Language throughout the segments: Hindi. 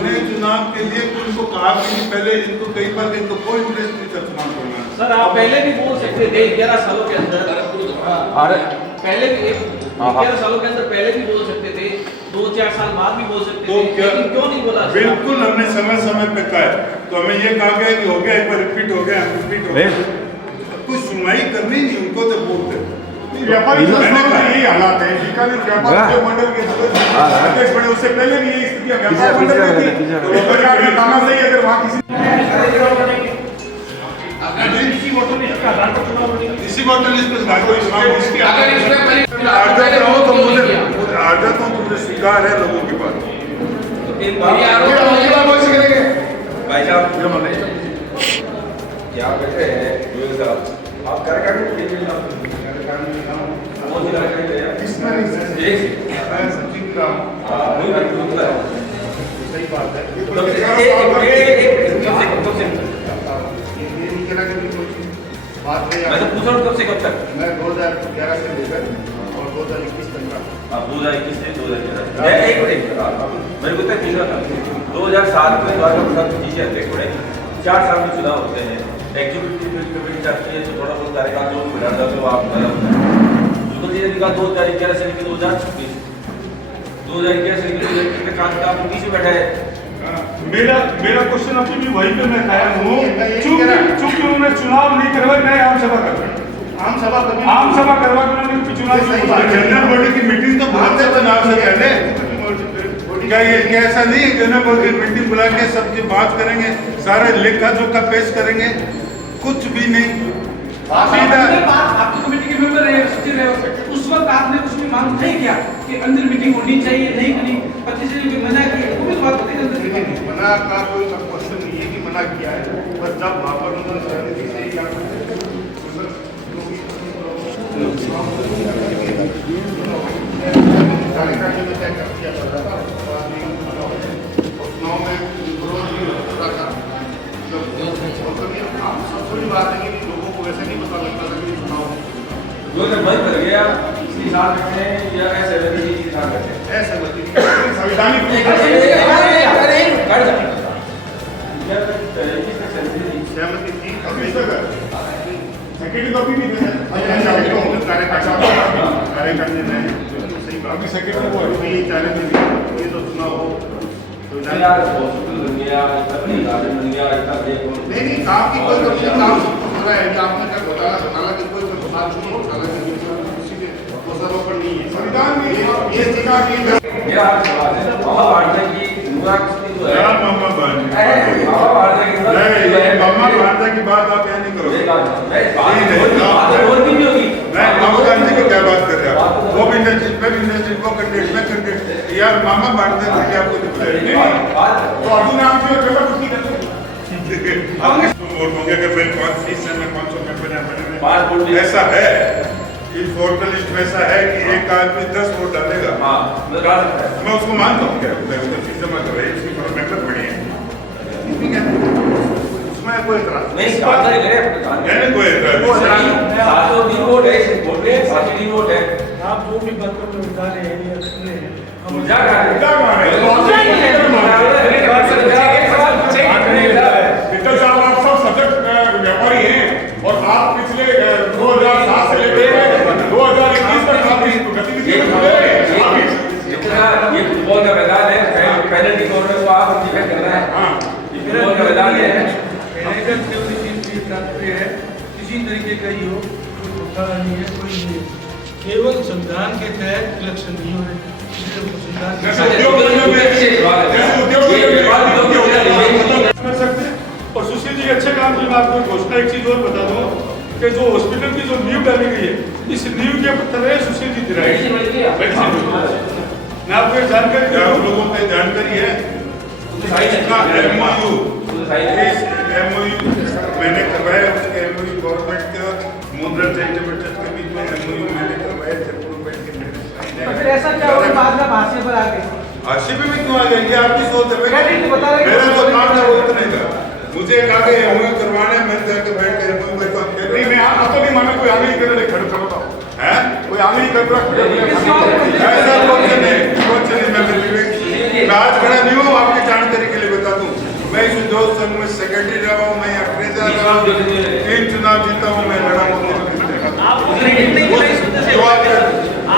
हमने चुनाव के लिए उनको कहा कि पहले इनको कई बार इनको कोई इंटरेस्ट नहीं था चुनाव करना। सर आप पहले भी बोल सकते थे 11 सालों के अंदर, पहले भी 11 सालों के अंदर पहले भी बोल सकते थे, 2-4 साल बाद भी बोल सकते थे, लेकिन क्यों नहीं बोला? बिल्कुल हमने समय समय पे कहा है, तो हमें ये कहा गया कि हो गया, एक बार रिपीट हो गया, रिपीट हो गया, कुछ सुनवाई करनी नहीं उनको तो बोलते व्यापारी यही हालात है। व्यापार मंडल के अध्यक्ष बने उससे पहले भी यही स्थिति व्यापार मंडल में थी। सही अगर वहाँ किसी इसी वोटर लिस्ट पे आ जाता हूँ, मुझे स्वीकार है लोगों के पास। भाई साहब क्या बैठे हैं आप कर सही बात है। मैं तो पूछ रहा हूँ कब से कब तक? मैं 2011 से लेकर और 2021-15 आप 2021 से 2011 एक मिनट मेरे को तक पूछ रहा था 2007 में द्वारा प्रसाद जी से अध्यक्ष बने, 4 साल में चुनाव होते हैं, एग्जीक्यूटिव कमेटी चाहती है तो थोड़ा बहुत कार्यकाल जो बिगाड़ जाते हो आप बिल्कुल जी ने कहा 2011 से लेकर 2026 2011 से लेकर 2021 तक काम 20 में बैठा है। मेरा क्वेश्चन अभी भी वही पे मैं कायम हूँ। चूंकि उन्होंने चुनाव नहीं करवाई, मैं आम सभा करवा आम सभा करवा के उन्होंने चुनाव जनरल बॉडी की मीटिंग तो बहुत है चुनाव से पहले, क्या ये ऐसा नहीं है? जनरल बॉडी की मीटिंग बुला के सबकी बात करेंगे, सारे लेखा जोखा पेश करेंगे, कुछ भी नहीं। आपकी कमेटी के मेंबर रहे, सचिव रहे, उस वक्त आपने कुछ भी मांग नहीं किया कि अंदर मीटिंग होनी चाहिए, नहीं करी, पच्चीस मना किया, वो भी बात होती है। मना का कोई क्वेश्चन नहीं है कि मना किया है, बस जब वहाँ पर उन्होंने सहमति से ही कार्यकारिणी में तय कर दिया जा रहा था, चुनाव में विरोध नहीं होता था। सबसे बात है कि लोगों को वैसे नहीं पता लगता था कि चुनाव जो जब बंद कर गया इसके साथ बैठे या असहमति के साथ बैठे असहमति संवैधानिक सहमति थी। सेक्रेटरी कॉपी भी कार्यकारिणी में सही बात सेक्रेटरी को ये चाहे ये तो चुनाव हो नहीं काम की कोई काम हो रहा है कि आपने क्या घोटाला घोटाला की कोई घोटाला दोषारोपण नहीं है। संविधान में ये चीज़ मेरा सवाल है मामा वार्ता की मामा वार्ता की बात आप यहाँ नहीं करोगे। मैं राहुल गांधी की क्या बात कर रहे हैं? वो भी इंडस्ट्री वो कंटेस्ट यार मामा वार्ता से क्या कुछ तो अभी नाम से पहले कुछ नहीं करते। वोट होंगे कि भाई 500 मेंबर यहाँ बने, ऐसा है इस वोटर लिस्ट में ऐसा है कि एक आदमी 10 वोट डालेगा। मैं उसको मानता हूँ, क्या मैं उसको चीज जमा कर रही है, उसकी मेहनत बड़ी है, उसमें कोई एतराज नहीं कोई वोट है आप जो भी बातों में उठा रहे हैं आप सब सजग व्यापारी हैं और आप पिछले 2007 से लेकर 2021 तक आप इस गतिविधि में ये फुटबॉल का मैदान है, पेनल्टी कॉर्नर को आप डिफेंड करना है। ये फुटबॉल का मैदान है, किसी तरीके का ही हो, कोई घोटाला नहीं है, कोई नहीं, केवल संविधान के तहत इलेक्शन नहीं हो रहे। और सुशील जी अच्छे काम की मैं आपको घोषणा एक चीज और बता दूं कि जो हॉस्पिटल की जो नींव डाली गई है, इस नींव के पत्थर है सुशील जी दिलाएंगे। मैं आपको एक जानकारी आप लोगों को जानकारी है, MOU मैंने करवाया, उसके MOU गवर्नमेंट के मुद्रा चैरिटेबल ट्रस्ट के बीच में MOU मैंने करवाया फिर ऐसा क्या हुआ बाद में भाषण पर आ गए? आरसीपी में क्यों आ जाएंगे? आपकी सोच है, मेरा जो काम है वो इतना ही था, मुझे कहा कि MOU करवाना है, मैं जाकर बैठ के MOU में तो नहीं मैं आप तो नहीं माने कोई आगे ही कर रहे खड़े खड़े है, कोई आगे ही कर रहा है, ऐसा कुछ नहीं मैं आज खड़ा नहीं हूँ, आपकी जानकारी के जो से नहीं लगे 3 चुनाव जीता हूँ मैं, लड़ा हूँ आपको रेटिंग नहीं मिला इस वजह से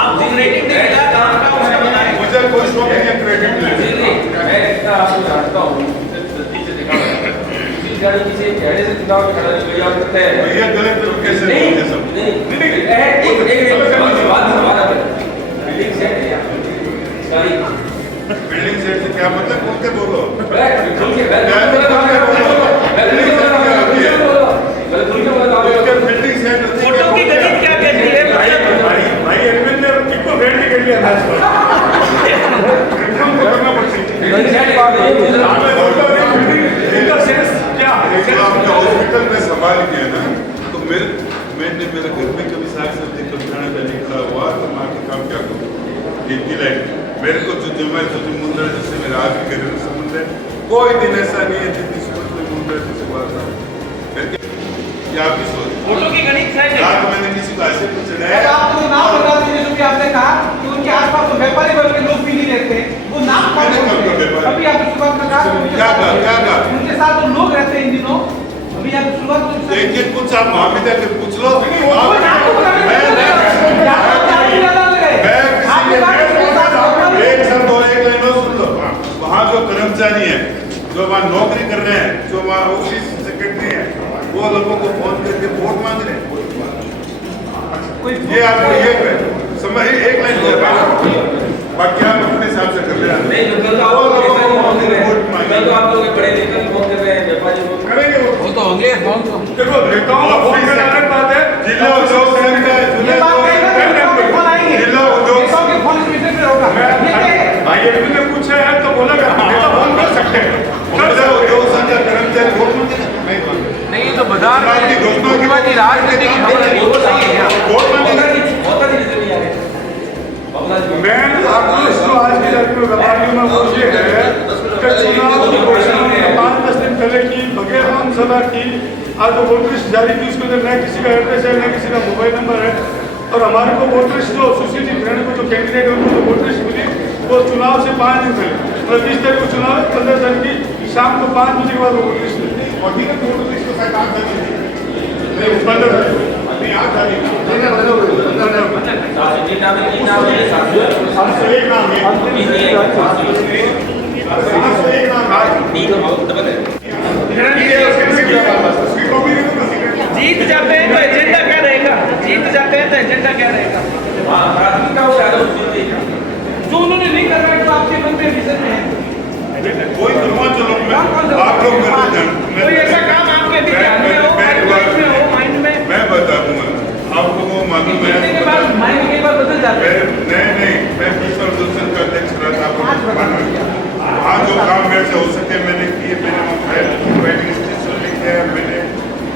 आपको रेटिंग नहीं मिला काम का उसका बनाए मुझे कोई शौक नहीं है क्रेडिट लेने नहीं मैं इतना आपको जानता हूँ जल्दी से दिखा किसी गाड़ी किसी कहने से चुनाव में खड़ा नहीं कोई आप करते हैं ये गलत तरीके से नहीं बोलते सब नहीं एक बात सवाल है बिल्डिंग सेट है यार सारी बिल्डिंग सेट से क्या मतलब बोल के बोलो बिल्डिंग सेट फोटो की गणित क्या कहती है भाई एडमिन ने किसको रेट नहीं कर लिया मैच पर एकदम तो करना इनका सेंस क्या आपका हॉस्पिटल में संभाल किया ना तो मैंने मेरे घर में कभी साग सब्जी कभी खाना का निकला हुआ तो मैं आके काम क्या करूँ इनकी लाइफ मेरे को जो जमा जो मुंडा जिससे मेरा आज भी घर में संबंध है कोई दिन ऐसा नहीं है जितनी सूरत में मुंडा जिससे बात ना या आप सोच फोटो की गणित सही है तो मैंने किसी को ऐसे कुछ अरे चढ़ाया आप तो नाम बता दीजिए जो कि आपने कहा कि उनके आसपास तो व्यापारी वर्ग के लोग भी नहीं रहते, वो नाम क्या बोलते हैं? अभी आपने शुरुआत में कहा कि क्या कहा? उनके साथ तो लोग रहते हैं इन दिनों, अभी आपने शुरुआत में एक कुछ आप वहां जाके पूछ लो कोई नाम तो बता मैं एक शब्द और एक लाइन और सुन लो वहाँ जो कर्मचारी हैं जो वहाँ नौकरी कर रहे हैं जो वहाँ ऑफिस सेक्रेटरी हैं वो लोगों को फोन करके वोट मांग रहे हैं ये आपको ये समझ एक लाइन बाकी आप अपने हिसाब से कर रहे हैं नहीं कल तो आप लोग ऐसा नहीं बोल रहे हैं कल तो आप लोग पढ़े लिखे नहीं बोल रहे हैं व्यापारी लोग करेंगे वो तो होंगे फोन तो देखो नेताओं का फोन करना अलग बात है जिला उद्योग संघ का ये बात कहेगा तो फोन आएंगे, जिला उद्योग नेताओं के फोन इस विषय पे होगा। भाई एडमिन ने पूछा है तो बोला नेता फोन कर सकते हैं जिला उद्योग संघ का कर्मचारी वोट मांगे नहीं मांगे नहीं तो बाजार चुनाव की घोषणा की में राजनीति की खबर है वो सही है वोट मांगे होता नहीं नजर नहीं आ रहा मैं आपको जो आज की तारीख में बता रही हूँ मैं वो ये है कि चुनाव की घोषणा 5-10 दिन पहले की बगैर आम सभा की आज वो वोट लिस्ट जारी की उसके अंदर न किसी का एड्रेस है न किसी का मोबाइल नंबर है और हमारे को वोट लिस्ट जो सुशील जी किरण को जो कैंडिडेट है उनको जो वोट लिस्ट मिली वो चुनाव से 5 दिन पहले मतलब 20 तारीख को चुनाव है 15 तारीख की शाम को 5 बजे के बाद वो वोट लिस्ट मिली और ठीक है वोट लिस्ट को शायद आप कर नहीं 15 तारीख नहीं आप कर जीता में तीन नाम है साथ एक नाम है एक नाम है तीन डबल है जीत जाते हैं तो एजेंडा क्या रहेगा जीत जाते हैं तो एजेंडा क्या रहेगा हां प्राथमिकता हो ज्यादा होती है जो उन्होंने नहीं करना है तो आपके मन में विजन में है कोई ध्रुवा चलो आप लोग कोई ऐसा काम आपके भी ध्यान में हो माइंड में मैं बता दूंगा आपको वो मालूम है के बाद माइंड के बाद बदल जाता है। नहीं मैं विश्व दूसरे का अध्यक्ष रहा था वहाँ जो काम मेरे से हो सके मैंने किए मैंने फाइल स्टेशन लिखे हैं मैंने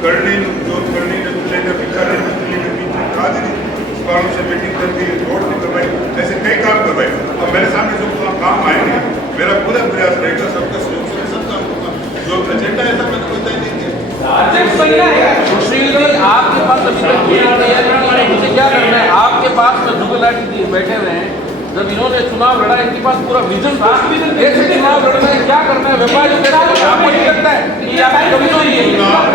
करनी जो करनी लेकर भिखारी लेकर बीच आज वालों से मीटिंग कर दी रोड भी करवाई ऐसे कई काम करवाए अब मेरे सामने जो काम आएंगे मेरा पूरा प्रयास रहेगा सबका सहयोग से सब काम होगा जो एजेंडा है मैंने कोई तय नहीं किया अध्यक्ष बनना है सुशील जी आपके पास अभी तक कोई नहीं है मुझे क्या करना है आपके पास में जुगलाटी बैठे हुए हैं जब इन्होंने चुनाव लड़ा इनके पास पूरा विजन था कैसे चुनाव लड़ना है क्या करना है व्यापारी आपको नहीं लगता है कि आपकी कमजोरी है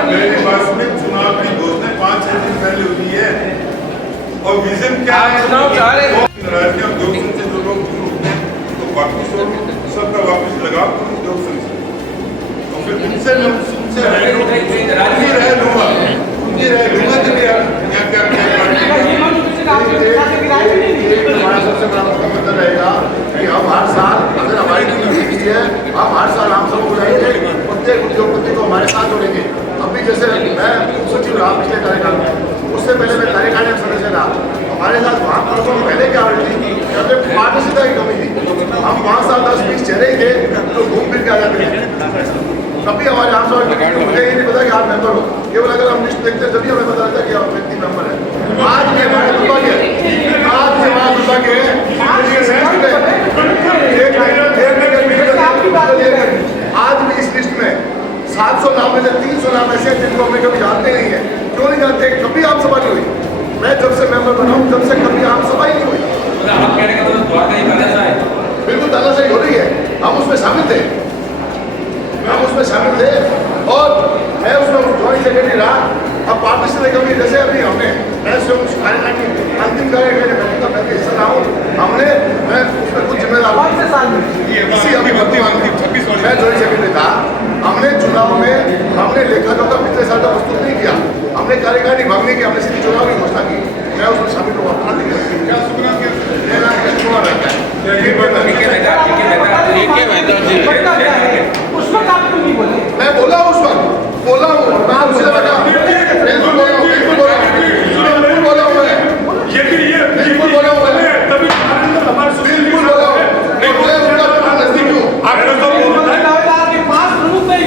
मेरे पास में चुनाव की घोषणा 5-6 दिन पहले हुई है और विजन क्या है चुनाव चाह रहे हैं राजनीति उद्योग संघ से जो लोग दूर होते हैं तो बाकी सबका वापस लगाव करो उद्योग संघ से और फिर उनसे मैं उनसे रह लूंगा उनकी रह लूंगा तो क्या क्या हमारा सबसे बड़ा मतलब रहेगा कि हम हर साल अगर हमारी नीति है हम हर साल हम सब बुलाएंगे प्रत्येक उद्योगपति को हमारे साथ जोड़ेंगे अभी जैसे मैं सचिव रहा पिछले कार्यकाल में उससे पहले मैं कार्यकारिणी सदस्य रहा हमारे साथ वहाँ पर पहले क्या हो रही थी जब पारदर्शिता की कमी थी हम 5 साल 10-20 चेहरे थे तो घूम फिर के आ जाते थे कभी हमारे आम सभा की मुझे ये नहीं पता कि आप मेंबर हो केवल अगर हम लिस्ट देखते तभी हमें पता लगता कि आप व्यक्ति मेंबर है आज के हमारे दुर्भाग्य आज भी इस लिस्ट में 700 नाम में से 300 नाम ऐसे जिनको हमें कभी जानते नहीं है क्यों नहीं जानते कभी आम सभा नहीं हुई मैं जब से मेंबर बना हूँ तब से कभी आम सभा ही नहीं हुई आप कहने का मतलब द्वार का ही तानाशाह है बिल्कुल तानाशाही हो रही है हम उसमें शामिल थे और मैं उसमें जॉइंट सेक्रेटरी रहा उस कार्यक्रम की अंतिम कार्यक्रम मैं हिस्सा रहा हूँ। मैं उसमें कुछ जिम्मेदार कौन से साल में? इसी अभी वर्तमान मैं जोड़ी सेक्रेटरी था। हमने चुनाव में हमने लेखा जोखा पिछले साल का प्रस्तुत नहीं किया, हमने कार्यकारिणी भंगने की, हमने सीधी चुनाव की घोषणा की। मैं उसमें शामिल हुआ अपना क्या सुना चुनाव रहता है। उस वक्त आप क्यों नहीं बोले? मैं बोला उस वक्त बोला हूँ, मैं आपसे बता बिल्कुल बोला हूँ, बिल्कुल बोला हूँ, बिल्कुल बोला हूँ मैं, बिल्कुल बोला हूँ मैं, तभी हमारे बिल्कुल बोला हूँ। नहीं बोले उनका नजदीक हूँ आपने तो दावेदार के पास प्रमुख में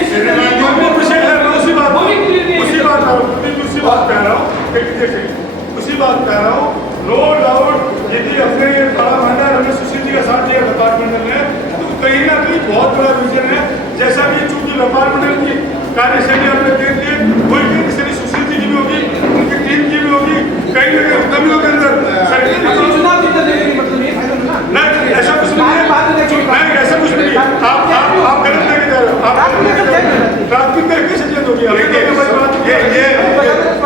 उसी बात कह रहा हूँ। नो डाउट यदि अपने बड़ा भंडार हमें सुशील जी का साथ दिया व्यापार मंडल ने, तो कहीं ना कहीं बहुत बड़ा विजन है। जैसा भी चूंकि व्यापार मंडल की कार्यशैली आपने देख ली, वही कार्यशैली सुशील जी की भी होगी, उनकी टीम की भी होगी। कहीं ना कहीं कमियों के अंदर चुनाव जीतने देने की मतलब ये फायदा ना। नहीं, ऐसा कुछ नहीं है, नहीं ऐसा कुछ नहीं है। आप गलत लेके जा रहे हो। आप प्राथमिकता कैसे चेंज होगी?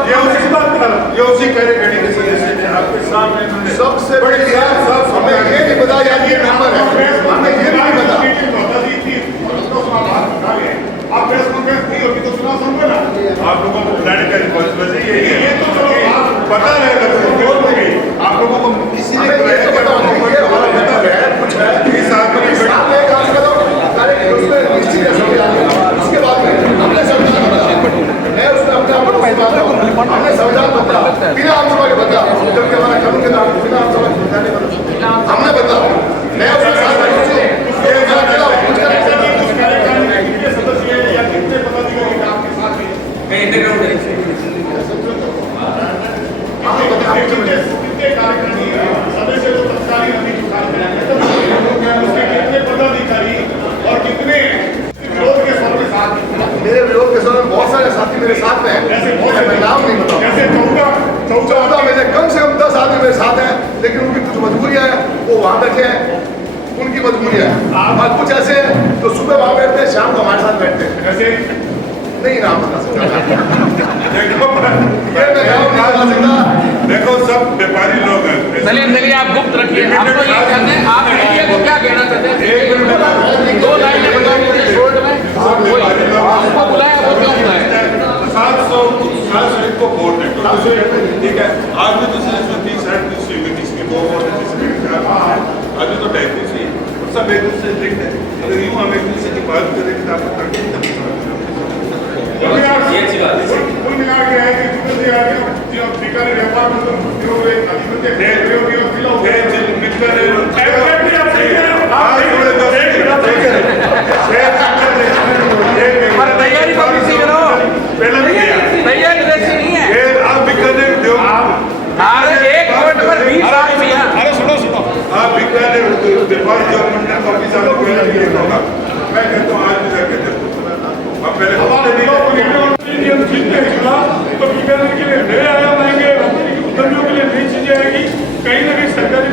ये उसी बात कर रहा हूँ। ये उसी कैटेगरी के सदस्य थे आपके सामने इन्होंने सबसे बड़ी बात हमें ये नहीं पता यार ये मेंबर है, हमें ये नहीं पता। आप प्रेस कॉन्फ्रेंस नहीं होगी तो चुनाव संपन्न ना। आप लोगों को बुलाने का रिस्पॉन्सिबिलिटी यही है। ये तो चलो पता रहेगा आप लोगों को किसी ने बुलाया क्या पता है कुछ है इस आदमी ने उसके बाद में हमने संविधान बदला, मैं उसमें अपने आप को हमने संविधान बदला बिना आमसभा के बदला, जबकि हमारा कानून के तहत बिना आमसभा के हमने बदला। मैं उसके साथ मेरे विरोध के समय बहुत सारे साथी मेरे साथ में हैं, मैं नाम नहीं बताऊं। 14 में से कम 10 आदमी मेरे साथ हैं, लेकिन उनकी कुछ मजबूरियां हैं, वो वहां बैठे हैं, उनकी मजबूरियां हैं। और कुछ ऐसे हैं जो सुबह वहां बैठते हैं, शाम को हमारे साथ बैठते हैं। ऐसे नहीं नाम बता सकता, ये मैं नाम नहीं बता सकता। देखो सब व्यापारी लोग हैं। चलिए आप गुप्त रखिए। आपको ये कहते हैं, आप मीडिया को क्या कहना चाहते हैं? 2 लाइनें बताओ मुझे शोर्ट में। आपको बुलाया, वो क्यों बुलाया? 700 को वोट है, ठीक है। आज भी तो 330 में किसी के 2 वोट है, किसी के 4 है। अभी तो 250 ही सब एक दूसरे से देखते हैं। अगर यूँ हम एक दूसरे की बात करें तो आपको तरक्की नहीं कर ये अच्छी बात है। कुल मिला के है कि जो अधिकारी व्यापार में तो जो एक अधिपति है जो मिलकर तैयारी को किसी करो, तैयारी जैसी नहीं है। आप बीकानेर उद्योग अरे 1 वोट पर 20 आदमी हैं। आप बीकानेर व्यापार उद्योग मंडल को ऑफिस आपको होगा। मैं कहता हूँ आज भी जाके देखो, अब पहले जीतने चुनाव तो बीकानेर के लिए नए आयाम आएंगे, उद्यमियों के लिए नई चीजें आएगी। कहीं ना कहीं सरकारी